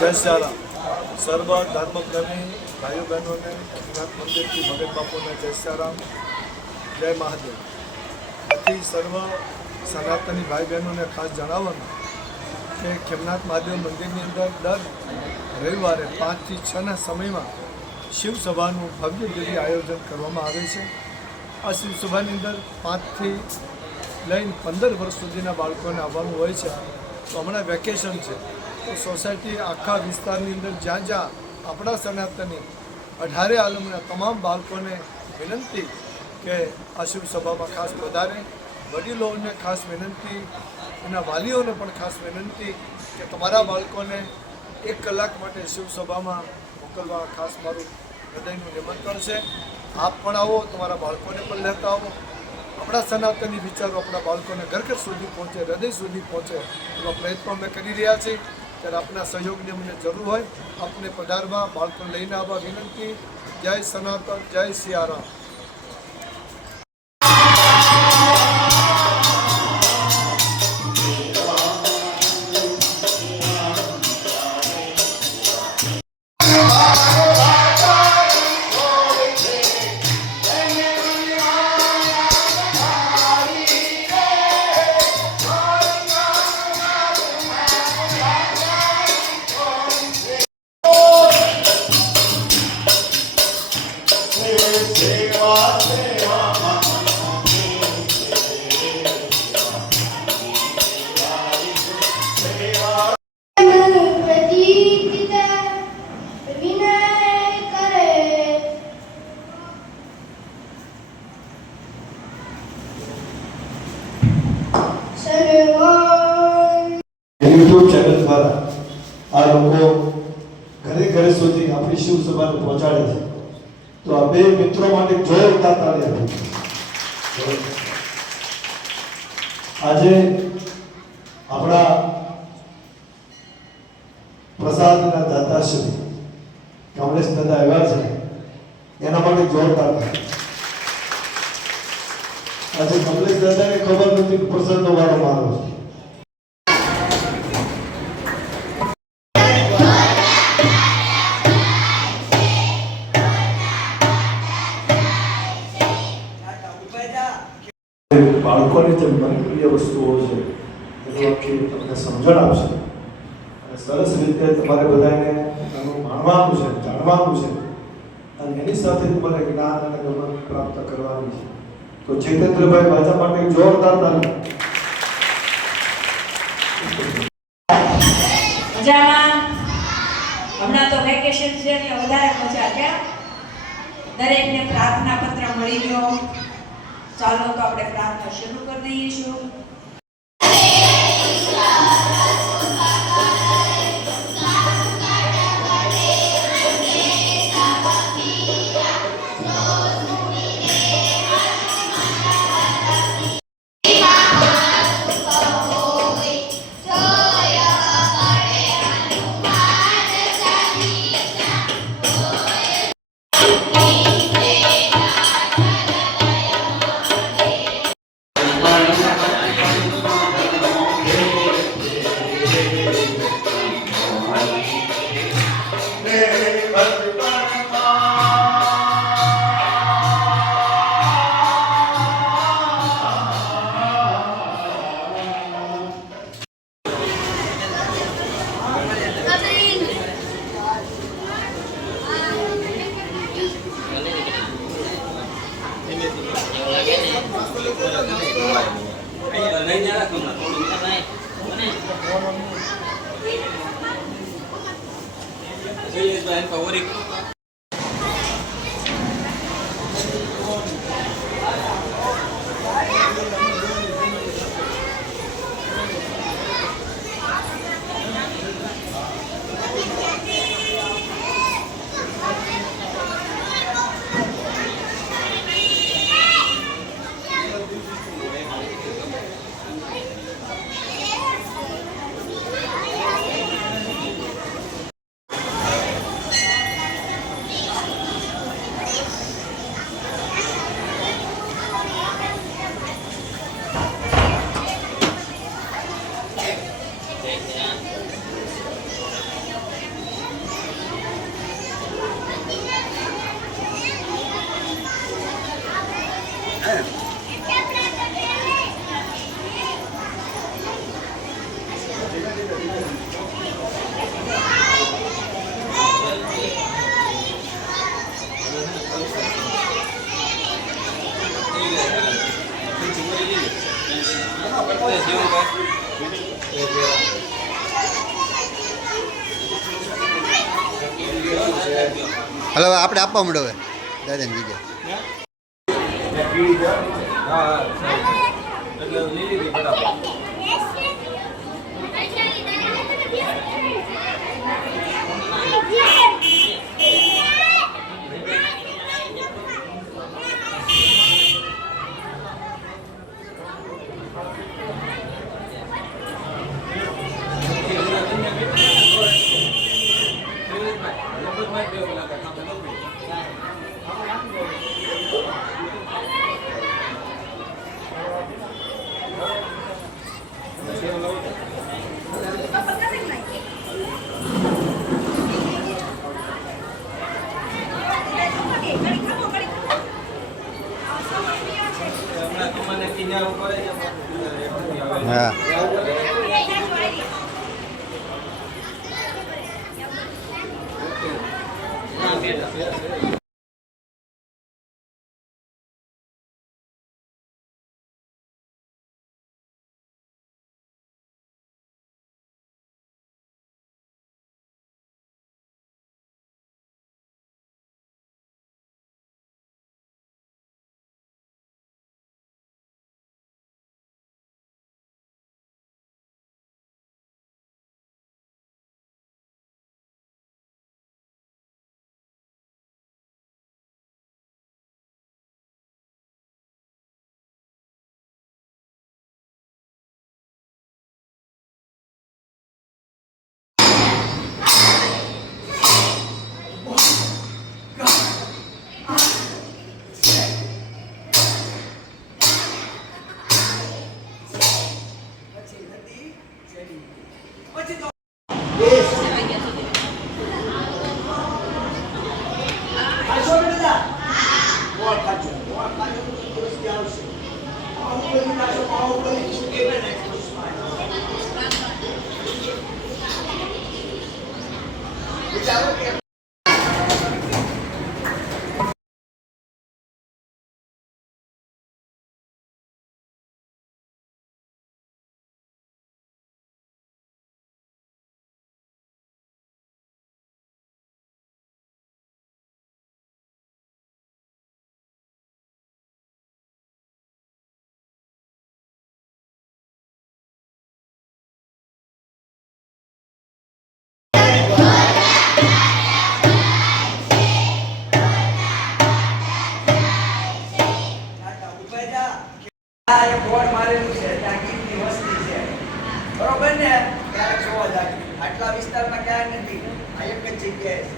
જય શ્યારામ. સર્વ ધર્મપ્રેમી ભાઈઓ બહેનોને નાથ મંદિરથી ભગત બાપુને જય શ્યારામ, જય મહાદેવ. આથી સર્વ સનાતની ભાઈ બહેનોને ખાસ જણાવવાનું કે ખેમનાથ મહાદેવ મંદિરની અંદર દર રવિવારે 5 થી 6ના સમયમાં શિવસભાનું ભવ્ય દિવ્ય આયોજન કરવામાં આવે છે. આ શિવસભાની અંદર 5 થી લઈને 15 વર્ષ સુધીના બાળકોને આવવાનું હોય છે. તો હમણાં વેકેશન છે તો સોસાયટી આખા વિસ્તારની અંદર જ્યાં જ્યાં આપણા સનાતની 18 આલમના તમામ બાળકોને વિનંતી કે આ શિવસભામાં ખાસ પધારે. વડીલોને ખાસ વિનંતી, એના વાલીઓને પણ ખાસ વિનંતી કે તમારા બાળકોને 1 કલાક માટે શિવસભામાં મોકલવા ખાસ મારું હૃદયનું નિમંત્રણ છે. આપ પણ આવો, તમારા બાળકોને પણ લેતા આવો. આપણા સનાતની વિચારો આપણા બાળકોને ઘર ઘર સુધી પહોંચે, હૃદય સુધી પહોંચે એવા પ્રયત્નો અમે કરી રહ્યા છીએ. ત્યારે આપના સહયોગની અમને જરૂર હોય. આપને પધારવા, બાળકોને લઈને આવવા વિનંતી. જય સનાતન, જય સિયારામ. યુટ્યુબ ચેનલ દ્વારા આ લોકો ઘરે ઘરે સુધી આપણી શિવસભાને પહોંચાડે છે. તો આ બે મિત્રો માટે જોરદાર તાળી આપો. આજે આપણા પ્રસાદના દાતાશ્રી કમલેશ દાદા આવ્યા છે, એના માટે જોરદાર તાળી. આજે કમલેશ દાદાને ખબર નથી કે પ્રસાદનો વારો મારો છે. બાળકોની જે મનપ્રિય વસ્તુઓ છે એની આખી તમને સમજણ આપશે અને સરસ રીતે તમારે બધાને એનું માણવાનું છે, જાણવાનું છે અને એની સાથે તમારે જ્ઞાન અને ગમન પ્રાપ્ત કરવાની છે. તો ચેતેન્દ્રભાઈ બાજા માટે જોરદાર તાળી. મજામાં? હમણાં તો વેકેશન છે એટલે વધારે મજા. ક્યાં દરેકને પ્રાર્થના પત્ર મળી ગયો. ચાલો તો આપણે પ્રાર્થના શરૂ કરી દઈશું. favorit. હવે આપણે આપવા માંડો હવે દાદાની જગ્યા. હા એટલે લઈ લીધી ફટાફટ. હા બોર્ડ મારેલું છે ત્યાં ગીતની વસ્તી છે બરોબર ને ક્યારેક જોવા જાય આટલા વિસ્તારમાં ક્યાંય નથી આ એક જ જગ્યાએ છે